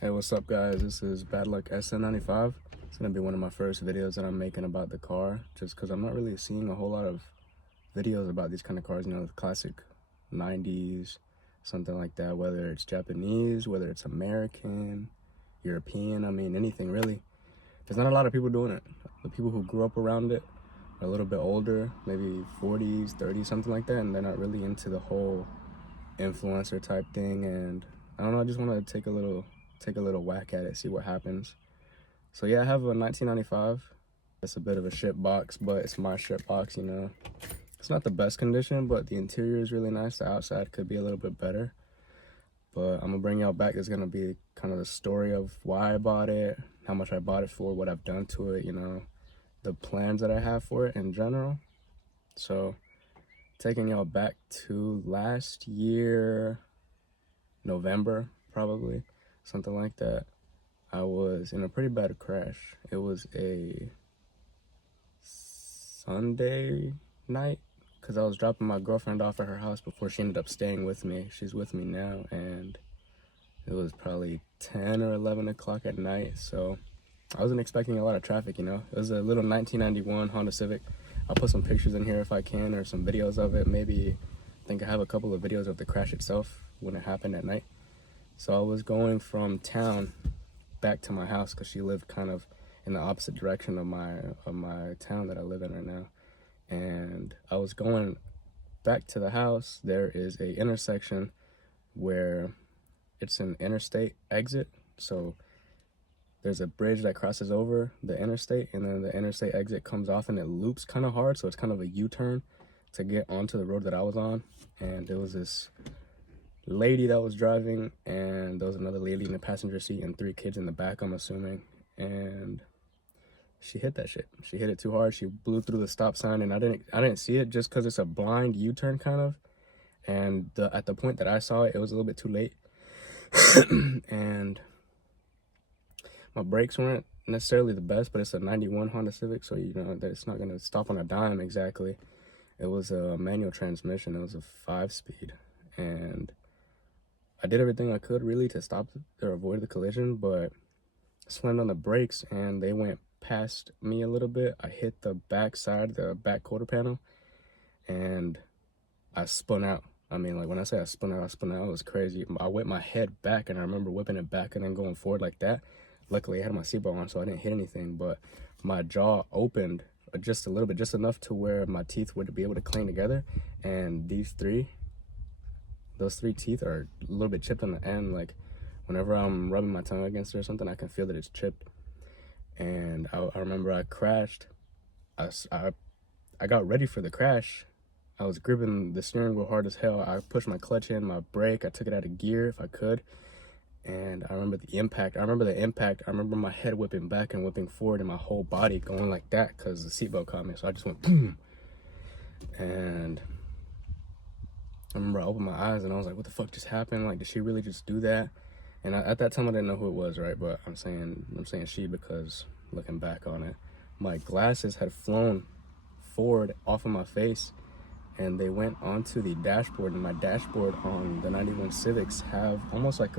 Hey, what's up guys? This is Badluck Sn95. It's gonna be one of my first videos that I'm making about the car, just because I'm not really seeing a whole lot of videos about these kind of cars, you know, the classic 90s, something like that, whether it's Japanese, whether it's American, European, I mean, anything really. There's not a lot of people doing it. The people who grew up around it are a little bit older, maybe 40s, 30s, something like that, and they're not really into the whole influencer type thing. And I don't know, I just want to take a little whack at it, see what happens. So yeah, I have a 1995. It's a bit of a shit box, but it's my shit box, you know. It's not the best condition, but the interior is really nice. The outside could be a little bit better. But I'm gonna bring y'all back. It's gonna be kind of the story of why I bought it, how much I bought it for, what I've done to it, you know, the plans that I have for it in general. So taking y'all back to last year, November, probably, something like that. I was in a pretty bad crash. It was a Sunday night because I was dropping my girlfriend off at her house before she ended up staying with me. She's with me now, and it was probably 10 or 11 o'clock at night, so I wasn't expecting a lot of traffic, you know. It was a little 1991 Honda Civic. I'll put some pictures in here if I can, or some videos of it. Maybe, I think I have a couple of videos of the crash itself when it happened at night. So I was going from town back to my house because she lived kind of in the opposite direction of my town that I live in right now. And I was going back to the house. There is a intersection where it's an interstate exit. So there's a bridge that crosses over the interstate, and then the interstate exit comes off and it loops kind of hard. So it's kind of a U-turn to get onto the road that I was on. And there was this lady that was driving, and there was another lady in the passenger seat and 3 kids in the back, I'm assuming. And she hit that shit. She hit it too hard. She blew through the stop sign, and I didn't see it just because it's a blind U-turn kind of. And at the point that I saw it, it was a little bit too late. And my brakes weren't necessarily the best, but it's a 91 Honda Civic, so you know that it's not going to stop on a dime exactly. It was a manual transmission. It was a 5-speed, and I did everything I could really to stop or avoid the collision, but I slammed on the brakes and they went past me a little bit. I hit the back side, the back quarter panel, and I spun out. I mean, like when I say I spun out, it was crazy. I whipped my head back, and I remember whipping it back and then going forward like that. Luckily, I had my seatbelt on, so I didn't hit anything, but my jaw opened just a little bit, just enough to where my teeth would be able to cling together. And those 3 teeth are a little bit chipped on the end. Like whenever I'm rubbing my tongue against it or something, I can feel that it's chipped. And I remember I crashed. I got ready for the crash. I was gripping the steering wheel hard as hell. I pushed my clutch in, my brake. I took it out of gear if I could. And I remember the impact. I remember my head whipping back and whipping forward, and my whole body going like that because the seatbelt caught me. So I just went boom. And I remember I opened my eyes and I was like, what the fuck just happened? Like, did she really just do that? And at that time, I didn't know who it was, right? But I'm saying she because looking back on it, my glasses had flown forward off of my face, and they went onto the dashboard. And my dashboard on the 91 Civics have almost like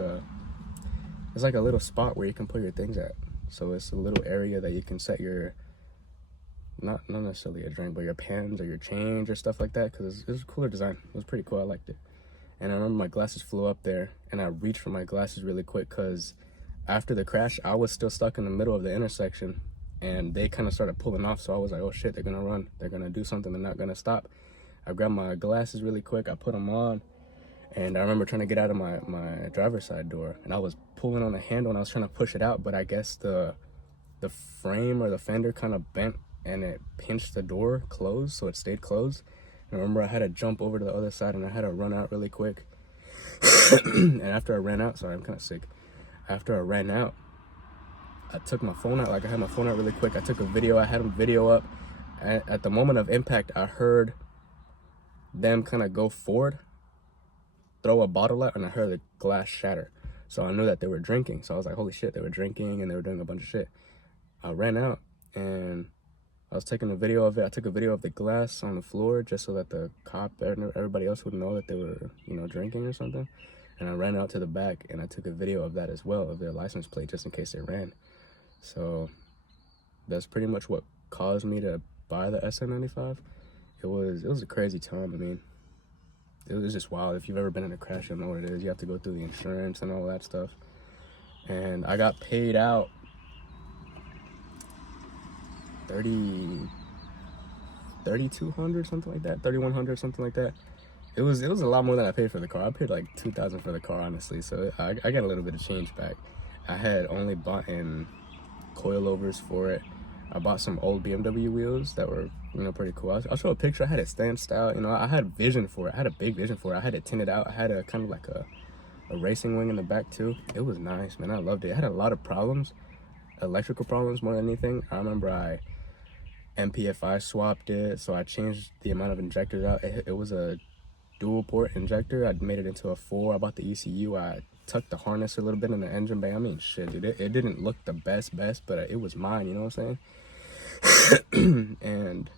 it's like a little spot where you can put your things at. So it's a little area that you can set your, not necessarily a drink, but your pens or your change or stuff like that, because it was a cooler design. It was pretty cool. I liked it. And I remember my glasses flew up there, and I reached for my glasses really quick because after the crash, I was still stuck in the middle of the intersection, and they kind of started pulling off. So I was like, oh shit, they're gonna run. They're gonna do something. They're not gonna stop. I grabbed my glasses really quick. I put them on, and I remember trying to get out of my driver's side door, and I was pulling on the handle and I was trying to push it out, but I guess the frame or the fender kind of bent and it pinched the door closed, so it stayed closed. And I remember I had to jump over to the other side and I had to run out really quick. And after I ran out, sorry, I'm kind of sick. After I ran out, I took my phone out. Like, I had my phone out really quick. I took a video. I had them video up. At the moment of impact, I heard them kind of go forward, throw a bottle out, and I heard the glass shatter. So I knew that they were drinking. So I was like, holy shit, they were drinking and they were doing a bunch of shit. I ran out and I was taking a video of it. I took a video of the glass on the floor just so that the cop and everybody else would know that they were, you know, drinking or something. and I ran out to the back and I took a video of that as well, of their license plate, just in case they ran. So that's pretty much what caused me to buy the Sn95. It was a crazy time. I mean, it was just wild. If you've ever been in a crash, you'll know what it is. You have to go through the insurance and all that stuff. And I got paid out 3,200, something like that, 3,100, something like that. It was a lot more than I paid for the car. I paid like 2,000 for the car, honestly. So I got a little bit of change back. I had only bought in coilovers for it. I bought some old BMW wheels that were, you know, pretty cool. I'll show a picture. I had it stand style. You know, I had vision for it. I had a big vision for it. I had it tinted out. I had a kind of like a racing wing in the back too. It was nice, man. I loved it. It had a lot of problems, electrical problems more than anything. I remember I MPFI swapped it, so I changed the amount of injectors out. It was a dual port injector. I made it into a 4. I bought the ECU. I tucked the harness a little bit in the engine bay. I mean, shit, dude, it didn't look the best, but it was mine, you know what I'm saying? And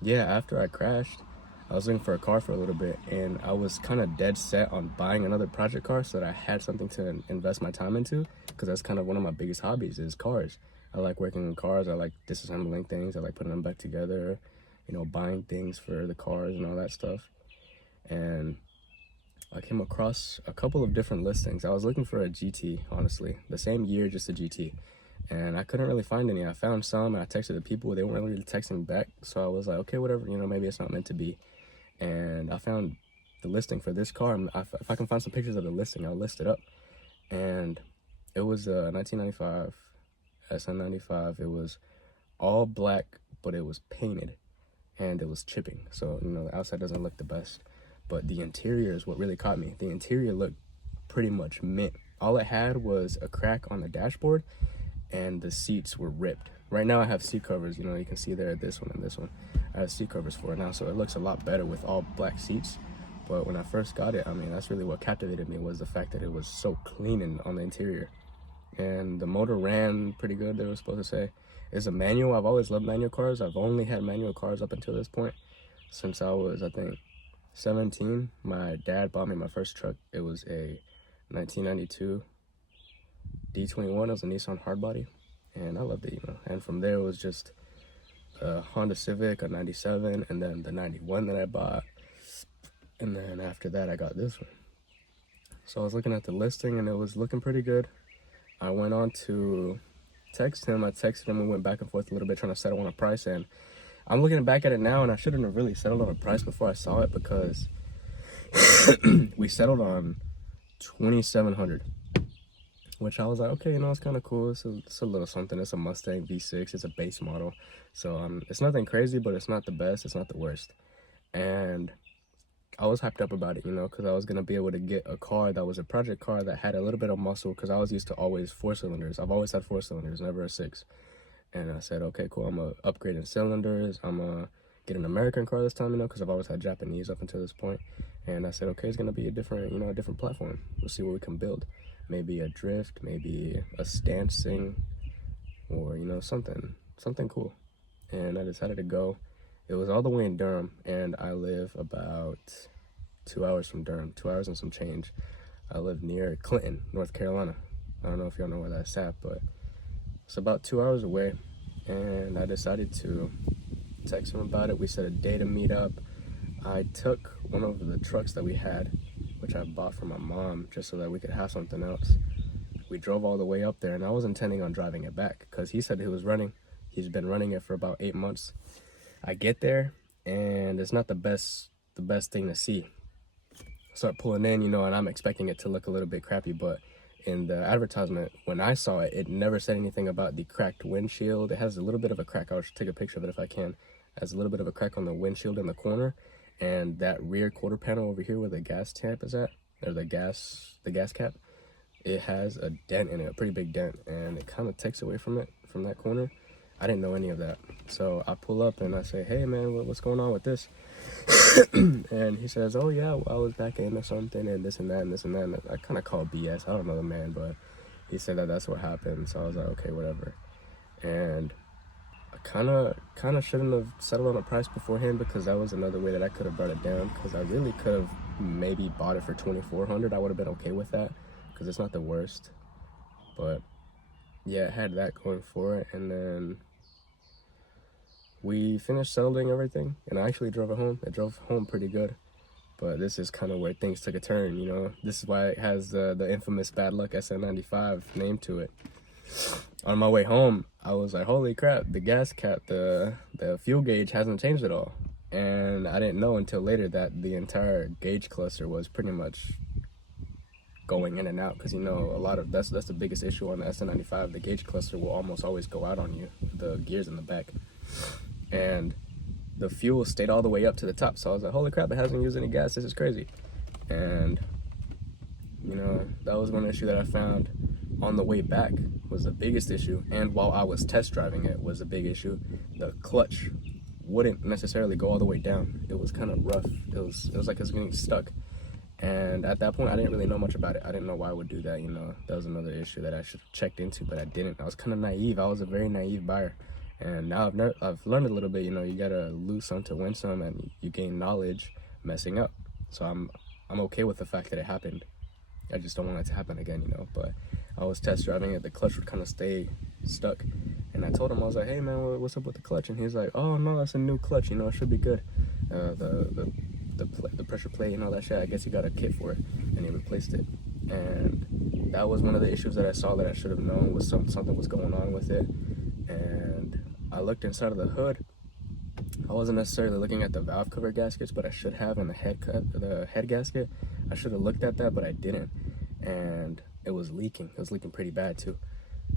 yeah, after I crashed, I was looking for a car for a little bit, and I was kind of dead set on buying another project car so that I had something to invest my time into, because that's kind of one of my biggest hobbies is cars. I like working in cars. I like disassembling things. I like putting them back together, you know, buying things for the cars and all that stuff. And I came across a couple of different listings. I was looking for a GT, honestly, the same year, just a GT. And I couldn't really find any. I found some, and I texted the people. They weren't really texting back. So I was like, okay, whatever, you know, maybe it's not meant to be. And I found the listing for this car. If I can find some pictures of the listing, I'll list it up. And it was a 1995 Sn95. It was all black, but it was painted, and it was chipping. So, you know, the outside doesn't look the best. But the interior is what really caught me. The interior looked pretty much mint. All it had was a crack on the dashboard, and the seats were ripped. Right now I have seat covers, you know, you can see there, this one and this one. I have seat covers for it now, so it looks a lot better with all black seats. But when I first got it, I mean, that's really what captivated me, was the fact that it was so clean on the interior. And the motor ran pretty good, they were supposed to say. It's a manual. I've always loved manual cars. I've only had manual cars up until this point. Since I was, I think, 17, my dad bought me my first truck. It was a 1992 D21. It was a Nissan hardbody, and I loved it, you know. And from there, it was just a Honda Civic, a 97, and then the 91 that I bought. And then after that, I got this one. So I was looking at the listing, and it was looking pretty good. I went on to text him. I texted him. We went back and forth a little bit trying to settle on a price, and I'm looking back at it now, and I shouldn't have really settled on a price before I saw it, because we settled on $2,700, which I was like, okay, you know, it's kind of cool. It's a little something. It's a Mustang V6. It's a base model, so it's nothing crazy, but it's not the best. It's not the worst. And I was hyped up about it, you know, because I was going to be able to get a car that was a project car that had a little bit of muscle, because I was used to always 4 cylinders. I've always had 4 cylinders, never a 6. And I said, okay, cool, I'm going to upgrade in cylinders. I'm going to get an American car this time, you know, because I've always had Japanese up until this point. And I said, okay, it's going to be a different, you know, a different platform. We'll see what we can build. Maybe a drift, maybe a stancing, or, you know, something cool. And I decided to go. It was all the way in Durham, and I live about 2 hours from Durham, 2 hours and some change. I live near Clinton, North Carolina. I don't know if y'all know where that's at, but it's about 2 hours away. And I decided to text him about it. We set a day to meet up. I took one of the trucks that we had, which I bought for my mom, just so that we could have something else. We drove all the way up there, and I was intending on driving it back, because he said he was running. He's been running it for about 8 months. I get there, and it's not the best thing to see. Start pulling in, you know, and I'm expecting it to look a little bit crappy, but in the advertisement, when I saw it, it never said anything about the cracked windshield. It has a little bit of a crack. I'll take a picture of it if I can. It has a little bit of a crack on the windshield in the corner, and that rear quarter panel over here where the gas tank is at, or the gas cap, it has a dent in it, a pretty big dent, and it kind of takes away from it, from that corner. I didn't know any of that. So I pull up and I say, hey man, what's going on with this? And he says, oh yeah, well, I was back in or something, and this and that and this and that. And I kind of call BS. I don't know the man, but he said that that's what happened. So I was like, okay, whatever. And I kind of shouldn't have settled on a price beforehand, because that was another way that I could have brought it down, because I really could have maybe bought it for $2,400, I would have been okay with that, because it's not the worst. But yeah, it had that going for it. And then we finished settling everything, and I actually drove it home. It drove home pretty good. But this is kind of where things took a turn, you know. This is why it has the infamous Badluck Sn95 name to it. On my way home, I was like, holy crap, the gas cap, the fuel gauge hasn't changed at all. And I didn't know until later that the entire gauge cluster was pretty much going in and out, because, you know, a lot of that's the biggest issue on the Sn95. The gauge cluster will almost always go out on you, the gears in the back. And the fuel stayed all the way up to the top, so I was like, holy crap, it hasn't used any gas, this is crazy. And, you know, that was one issue that I found on the way back, was the biggest issue. And while I was test driving it was a big issue. The clutch wouldn't necessarily go all the way down. It was kind of rough. It was like it was getting stuck. And at that point, I didn't really know much about it. I didn't know why I would do that, you know. That was another issue that I should have checked into, but I didn't. I was kind of naive. I was a very naive buyer. And now I've learned a little bit, you know. You gotta lose some to win some, and you gain knowledge messing up. So I'm okay with the fact that it happened. I just don't want it to happen again, you know. But I was test driving it, the clutch would kind of stay stuck. And I told him, I was like, hey man, what's up with the clutch? And he's like, oh no, that's a new clutch, you know, it should be good. The pressure plate and all that shit, I guess he got a kit for it, and he replaced it. And that was one of the issues that I saw that I should have known, was something was going on with it. And I looked inside of the hood. I wasn't necessarily looking at the valve cover gaskets, but I should have, in the head gasket. I should have looked at that, but I didn't. And it was leaking. It was leaking pretty bad too.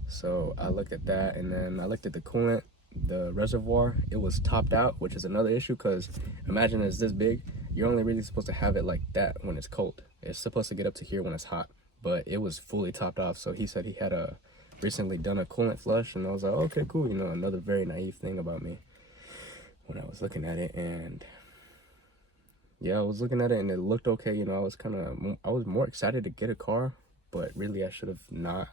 So I looked at that, and then I looked at the coolant, the reservoir. It was topped out, which is another issue, because imagine it's this big. You're only really supposed to have it like that when it's cold. It's supposed to get up to here when it's hot, but it was fully topped off. So he said he had recently done a coolant flush, and I was like, okay, cool. You know, another very naive thing about me when I was looking at it. And yeah, I was looking at it and it looked okay. You know, I was more excited to get a car, but really I should have not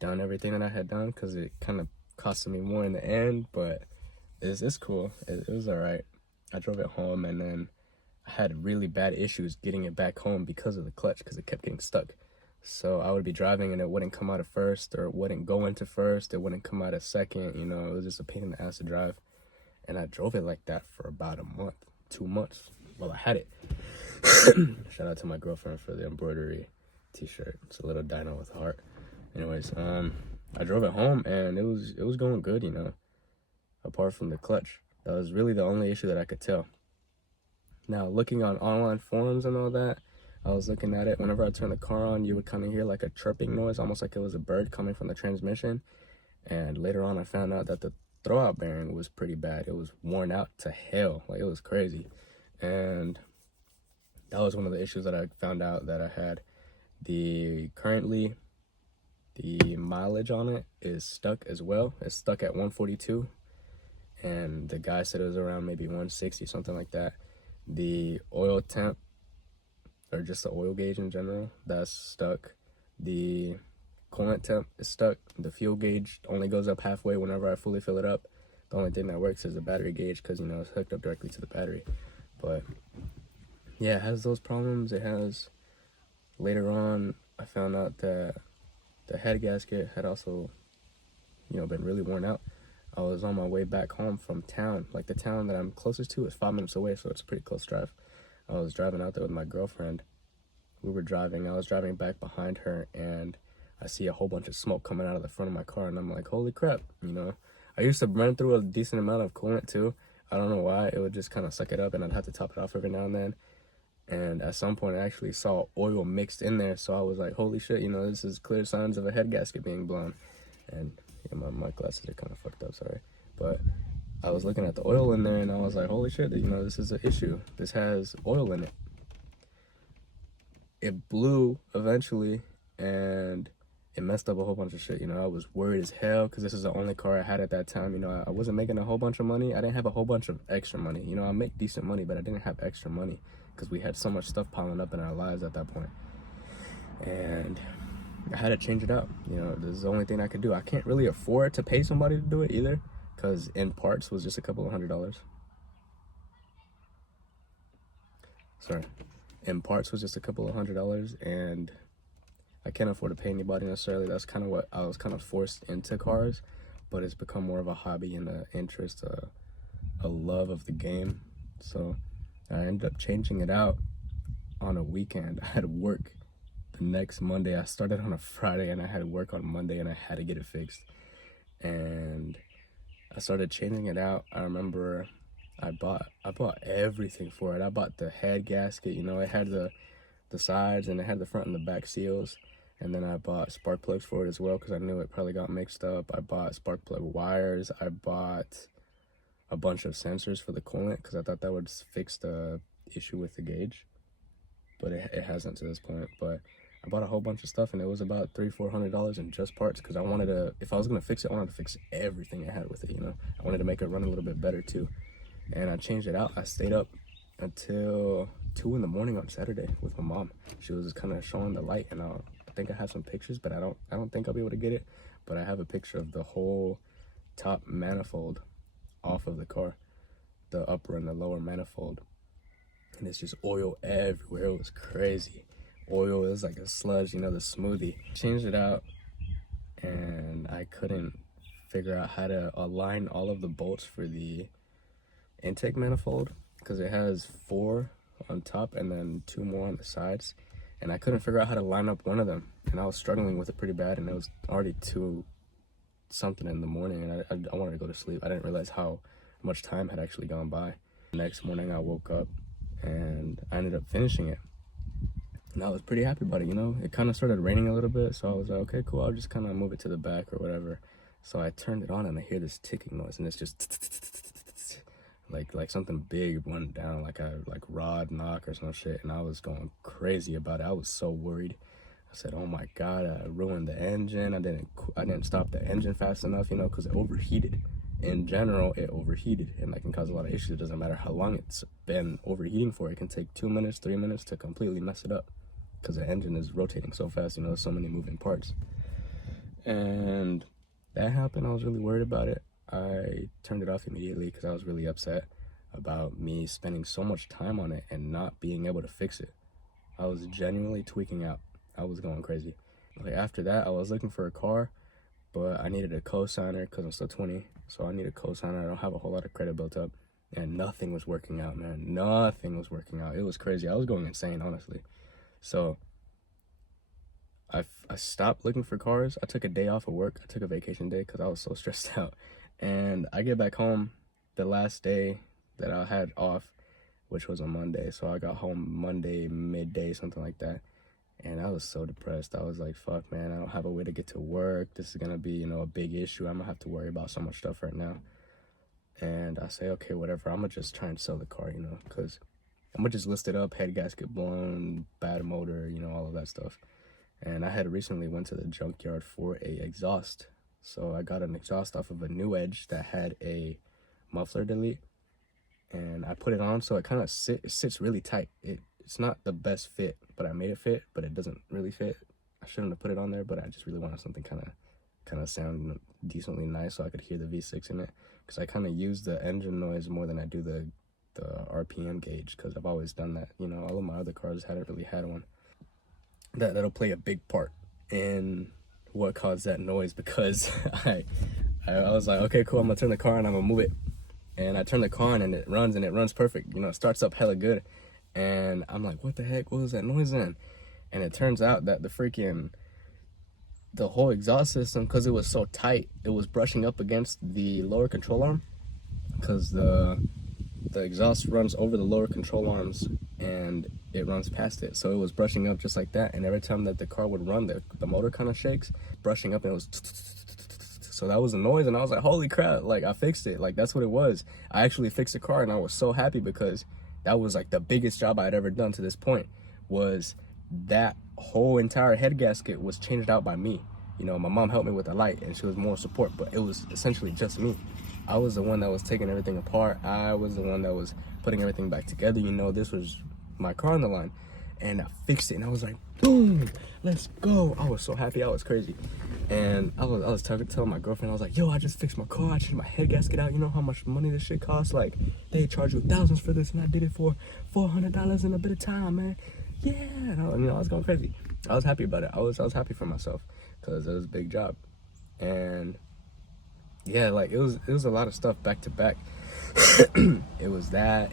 done everything that I had done, because it kind of costed me more in the end. But it's cool. It was all right. I drove it home, and then I had really bad issues getting it back home because of the clutch, because it kept getting stuck. So I would be driving and it wouldn't come out of first, or it wouldn't go into first, it wouldn't come out of second. You know, it was just a pain in the ass to drive. And I drove it like that for about a month, 2 months while I had it. Shout out to my girlfriend for the embroidery t-shirt. It's a little dino with a heart. Anyways, I drove it home and it was going good, you know, apart from the clutch. That was really the only issue that I could tell. Now, looking on online forums and all that, I was looking at it. Whenever I turned the car on, you would kind of hear like a chirping noise, almost like it was a bird coming from the transmission. And later on, I found out that the throwout bearing was pretty bad. It was worn out to hell. Like, it was crazy. And that was one of the issues that I found out that I had. Currently, the mileage on it is stuck as well. It's stuck at 142. And the guy said it was around maybe 160, something like that. The oil temp, or just the oil gauge in general, that's stuck. The coolant temp is stuck. The fuel gauge only goes up halfway whenever I fully fill it up. The only thing that works is the battery gauge, because, you know, it's hooked up directly to the battery. But yeah, it has those problems. It has, later on, I found out that the head gasket had also, you know, been really worn out. I was on my way back home from town. Like, the town that I'm closest to is 5 minutes away, so it's a pretty close drive. I was driving out there with my girlfriend. We were driving. I was driving back behind her, and I see a whole bunch of smoke coming out of the front of my car, and I'm like, holy crap, you know. I used to run through a decent amount of coolant too. I don't know why. It would just kind of suck it up, and I'd have to top it off every now and then. And at some point, I actually saw oil mixed in there, so I was like, holy shit, you know, this is clear signs of a head gasket being blown. And yeah, my glasses are kind of fucked up, sorry. But I was looking at the oil in there, and I was like, holy shit, you know, this is an issue. This has oil in it. It blew eventually, and it messed up a whole bunch of shit. You know, I was worried as hell, because this is the only car I had at that time. You know, I wasn't making a whole bunch of money. I didn't have a whole bunch of extra money. You know, I make decent money, but I didn't have extra money, because we had so much stuff piling up in our lives at that point. And I had to change it out. You know, this is the only thing I could do. I can't really afford to pay somebody to do it either, because in parts was just a couple of $100. Sorry. in parts was just a couple of $100, and I can't afford to pay anybody necessarily. That's kind of what I was kind of forced into cars, but it's become more of a hobby and an interest, a love of the game. So I ended up changing it out on a weekend. I had work the next Monday. I started on a Friday and I had work on Monday, and I had to get it fixed. And I started changing it out. I remember I bought everything for it. I bought the head gasket, you know, it had the sides and it had the front and the back seals. And then I bought spark plugs for it as well, because I knew it probably got mixed up. I bought spark plug wires. I bought a bunch of sensors for the coolant, because I thought that would fix the issue with the gauge, but it hasn't to this point. But I bought a whole bunch of stuff, and it was about $300-400 in just parts, because I wanted to, if I was gonna fix it, I wanted to fix everything it had with it, you know. I wanted to make it run a little bit better too. And I changed it out. I stayed up until 2 in the morning on Saturday with my mom. She was just kind of showing the light, and I think I have some pictures, but I don't think I'll be able to get it. But I have a picture of the whole top manifold off of the car, the upper and the lower manifold, and it's just oil everywhere. It was crazy. Oil, it was like a sludge, you know, the smoothie. Changed it out, and I couldn't figure out how to align all of the bolts for the intake manifold, because it has 4 on top and then 2 more on the sides, and I couldn't figure out how to line up one of them, and I was struggling with it pretty bad, and it was already 2 something in the morning, and I wanted to go to sleep. I didn't realize how much time had actually gone by. The next morning I woke up and I ended up finishing it, and I was pretty happy about it, you know. It kind of started raining a little bit, so I was like, okay, cool, I'll just kind of move it to the back or whatever. So I turned it on, and I hear this ticking noise, and it's just like something big went down, like a rod knock or some shit, and I was going crazy about it. I was so worried. I said, oh my God, I ruined the engine. I didn't stop the engine fast enough, you know, because it overheated. In general, it overheated, and that can cause a lot of issues. It doesn't matter how long it's been overheating for. It can take 2 minutes, 3 minutes to completely mess it up, because the engine is rotating so fast, you know, so many moving parts. And that happened. I was really worried about it. I turned it off immediately because I was really upset about me spending so much time on it and not being able to fix it. I was genuinely tweaking out. I was going crazy. Like, after that, I was looking for a car, but I needed a co-signer because I'm still 20, so I need a co-signer. I don't have a whole lot of credit built up, and nothing was working out, man. Nothing was working out. It was crazy. I was going insane, honestly. So I stopped looking for cars. I took a day off of work. I took a vacation day because I was so stressed out. And I get back home the last day that I had off, which was a Monday. So I got home Monday midday, something like that. And I was so depressed. I was like, fuck, man, I don't have a way to get to work. This is going to be, you know, a big issue. I'm going to have to worry about so much stuff right now. And I say, okay, whatever. I'm going to just try and sell the car, you know, because I'm going to just list it up, head gasket blown, bad motor, you know, all of that stuff. And I had recently went to the junkyard for a exhaust. So I got an exhaust off of a New Edge that had a muffler delete, and I put it on, so it kind of sits really tight. It's not the best fit, but I made it fit, but it doesn't really fit. I shouldn't have put it on there, but I just really wanted something kind of sound decently nice, so I could hear the V6 in it, because I kind of use the engine noise more than I do the RPM gauge, because I've always done that. You know, all of my other cars hadn't really had one. That'll play a big part in what caused that noise, because I was like, okay, cool, I'm gonna turn the car on, I'm gonna move it. And I turn the car on, and it runs perfect. You know, it starts up hella good. And I'm like, what the heck, what was that noise in? And it turns out that the whole exhaust system, because it was so tight, it was brushing up against the lower control arm, because the exhaust runs over the lower control arms and it runs past it, so it was brushing up just like that. And every time that the car would run, the motor kind of shakes, brushing up, and it was so that was the noise. And I was like, holy crap, like, I fixed it. Like, that's what it was. I actually fixed the car, and I was so happy, because that was like the biggest job I had ever done to this point. Was that whole entire head gasket was changed out by me. You know, my mom helped me with the light, and she was more support, but it was essentially just me. I was the one that was taking everything apart. I was the one that was putting everything back together. You know, this was my car on the line, and I fixed it, and I was like, boom, let's go. I was so happy. I was crazy. And I was telling my girlfriend, I was like, yo, I just fixed my car, I changed my head gasket out, you know how much money this shit costs? Like, they charge you thousands for this, and I did it for $400 in a bit of time, man. Yeah, and I was going crazy. I was happy about it. I was happy for myself, because it was a big job. And yeah, like, it was a lot of stuff back to back. It was that,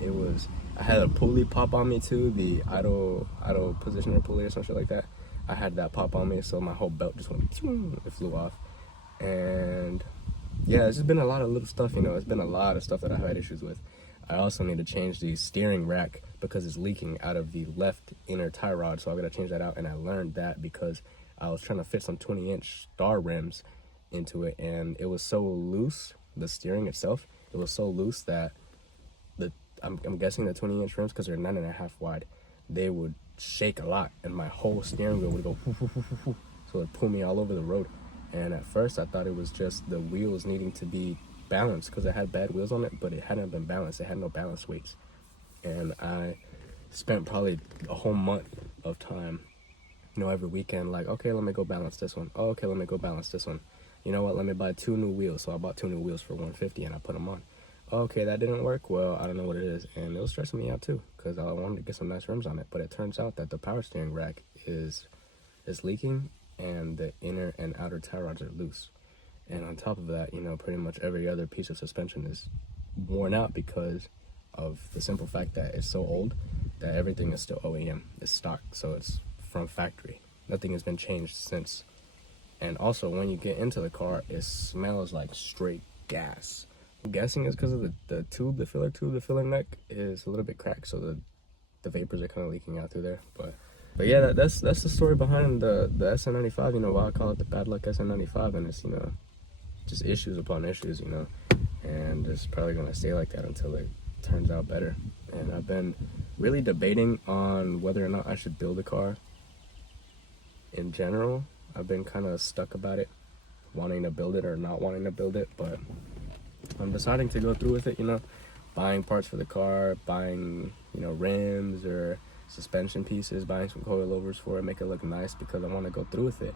I had a pulley pop on me too, the idle positioner pulley or some shit like that. I had that pop on me, so my whole belt just went, it flew off. And yeah, it's just been a lot of little stuff, it's been a lot of stuff that I've had issues with. I also need to change the steering rack because it's leaking out of the left inner tie rod, so I gotta change that out. And I learned that because I was trying to fit some 20-inch star rims into it, and it was so loose, the steering itself, it was so loose that I'm guessing the 20-inch rims, because they're 9.5 wide, they would shake a lot, and my whole steering wheel would go whoo, whoo, whoo, whoo, whoo. So it would pull me all over the road. And at first I thought it was just the wheels needing to be balanced, because it had bad wheels on it, but it hadn't been balanced. It had no balance weights. And I spent probably a whole month of time, every weekend, like, okay, let me go balance this one. Oh, okay, let me go balance this one. You know what, let me buy 2 new wheels. So I bought 2 new wheels for $150, and I put them on. Okay, that didn't work. Well, I don't know what it is. And it was stressing me out too, because I wanted to get some nice rims on it. But it turns out that the power steering rack is leaking, and the inner and outer tie rods are loose. And on top of that, pretty much every other piece of suspension is worn out because of the simple fact that it's so old that everything is still OEM. It's stock, so it's from factory. Nothing has been changed since. And also, when you get into the car, it smells like straight gas. I'm guessing it's because of the tube, the filler neck is a little bit cracked, so the vapors are kind of leaking out through there. But yeah, that's the story behind the Sn95. Why I call it the Badluck Sn95, and it's just issues upon issues, and it's probably gonna stay like that until it turns out better. And I've been really debating on whether or not I should build a car. In general, I've been kind of stuck about it, wanting to build it or not wanting to build it, but I'm deciding to go through with it, buying parts for the car, buying, rims or suspension pieces, buying some coilovers for it, make it look nice, because I want to go through with it.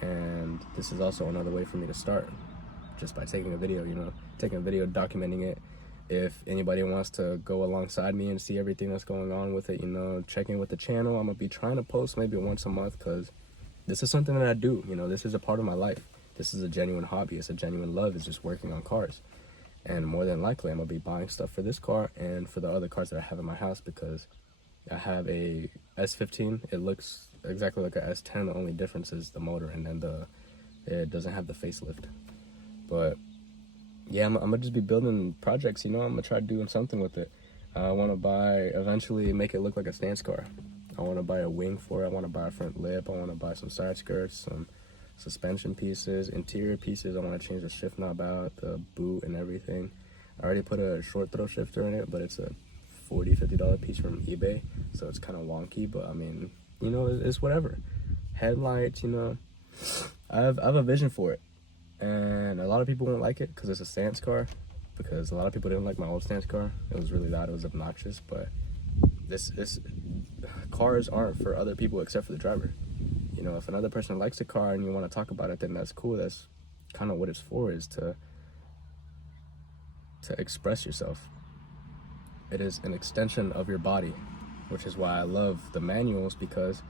And this is also another way for me to start, just by taking a video, documenting it. If anybody wants to go alongside me and see everything that's going on with it, check in with the channel. I'm going to be trying to post maybe once a month, because this is something that I do, this is a part of my life. This is a genuine hobby. It's a genuine love. It's just working on cars. And more than likely, I'm going to be buying stuff for this car and for the other cars that I have in my house, because I have a S15. It looks exactly like a S10. The only difference is the motor, and then it doesn't have the facelift. But yeah, I'm going to just be building projects, I'm going to try doing something with it. I want to eventually make it look like a stance car. I want to buy a wing for it. I want to buy a front lip. I want to buy some side skirts, some suspension pieces, interior pieces. I want to change the shift knob out, the boot and everything. I already put a short throw shifter in it, but it's a $40-50 piece from eBay, so it's kind of wonky, but I mean, it's whatever. Headlights, I have a vision for it, and a lot of people won't like it because it's a stance car, because a lot of people didn't like my old stance car. It was really loud, it was obnoxious, but this cars aren't for other people except for the driver. If another person likes a car and you want to talk about it, then that's cool. That's kind of what it's for, is to express yourself. It is an extension of your body, which is why I love the manuals, because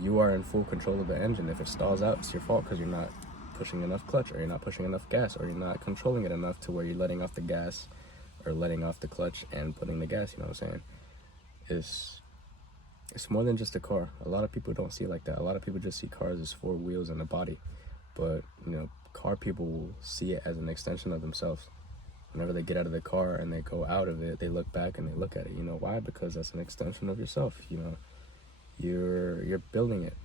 you are in full control of the engine. If it stalls out, it's your fault, because you're not pushing enough clutch, or you're not pushing enough gas, or you're not controlling it enough to where you're letting off the gas or letting off the clutch and putting the gas, you know what I'm saying? It's more than just a car. A lot of people don't see it like that. A lot of people just see cars as 4 wheels and a body. But, car people will see it as an extension of themselves. Whenever they get out of the car and they go out of it, they look back and they look at it. Why? Because that's an extension of yourself. You're building it.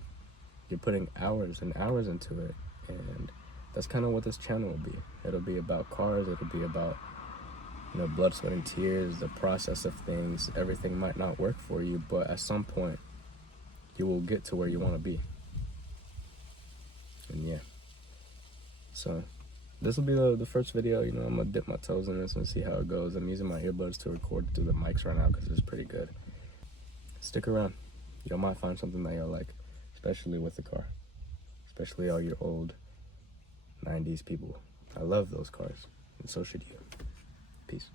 You're putting hours and hours into it. And that's kind of what this channel will be. It'll be about cars. It'll be about blood, sweat, and tears, the process of things. Everything might not work for you, but at some point, you will get to where you want to be. And yeah. So, this will be the first video. I'm going to dip my toes in this and see how it goes. I'm using my earbuds to record through the mics right now because it's pretty good. Stick around. You might find something that you'll like, especially with the car. Especially all your old 90s people. I love those cars, and so should you. Peace.